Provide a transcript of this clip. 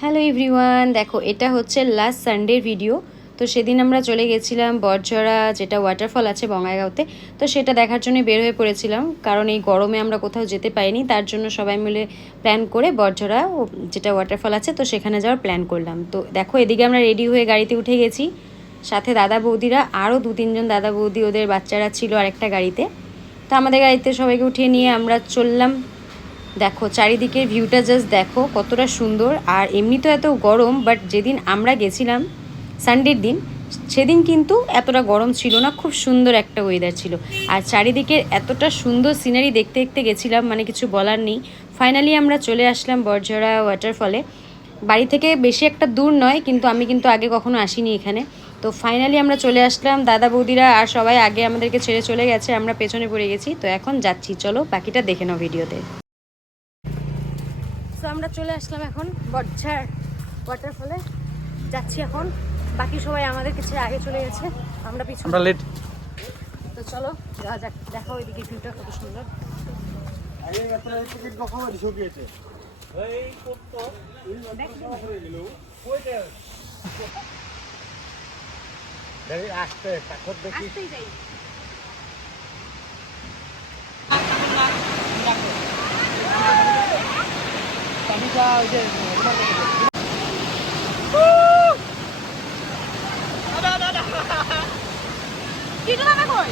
Hello everyone, দেখো এটা হচ্ছে লাস্ট সানডের ভিডিও। তো সেদিন আমরা চলে গেছিলাম বটঝরা, যেটা ওয়াটারফল আছে বঙ্গাইগাঁওতে। তো সেটা দেখার জন্য বের হয়ে পড়েছিলাম, কারণ এই গরমে আমরা কোথাও যেতে পাইনি। তার জন্য সবাই মিলে প্ল্যান করে বটঝরা যেটা ওয়াটারফল আছে তো সেখানে যাওয়ার প্ল্যান করলাম। তো দেখো এদিকে আমরা রেডি হয়ে গাড়িতে উঠে গেছি, সাথে দাদা বৌদিরা আরও 2-3 জন দাদা বৌদি ওদের বাচ্চারা ছিল আরেকটা গাড়িতে। তো আমাদের গাড়িতে সবাইকে উঠিয়ে নিয়ে আমরা চললাম। দেখো চারিদিকের ভিউটা জাস্ট দেখো কতটা সুন্দর। আর এমনি তো এত গরম, বাট যেদিন আমরা গেছিলাম সানডের দিন, সেদিন কিন্তু এতটা গরম ছিল না, খুব সুন্দর একটা ওয়েদার ছিল। আর চারিদিকের এতটা সুন্দর সিনারি দেখতে দেখতে গেছিলাম, মানে কিছু বলার নেই। ফাইনালি আমরা চলে আসলাম বটঝরা ওয়াটারফলে। বাড়ি থেকে বেশি একটা দূর নয়, কিন্তু আমি কিন্তু আগে কখনো আসিনি এখানে। তো ফাইনালি আমরা চলে আসলাম, দাদা বৌদিরা আর সবাই আগে আমাদেরকে ছেড়ে চলে গেছে, আমরা পেছনে পড়ে গেছি। তো এখন যাচ্ছি, চলো বাকিটা দেখে নাও ভিডিওতে। তো আমরা চলে আসলাম এখন বটঝার ওয়াটারফলে, যাচ্ছি এখন। বাকি সবাই আমাদের কাছে আগে চলে গেছে, আমরা পিছনে, আমরা লেট। তো চলো যাওয়া যাক, দেখো ওইদিকে ভিউটা কত সুন্দর। আসতেই যাই। কি দাদা কই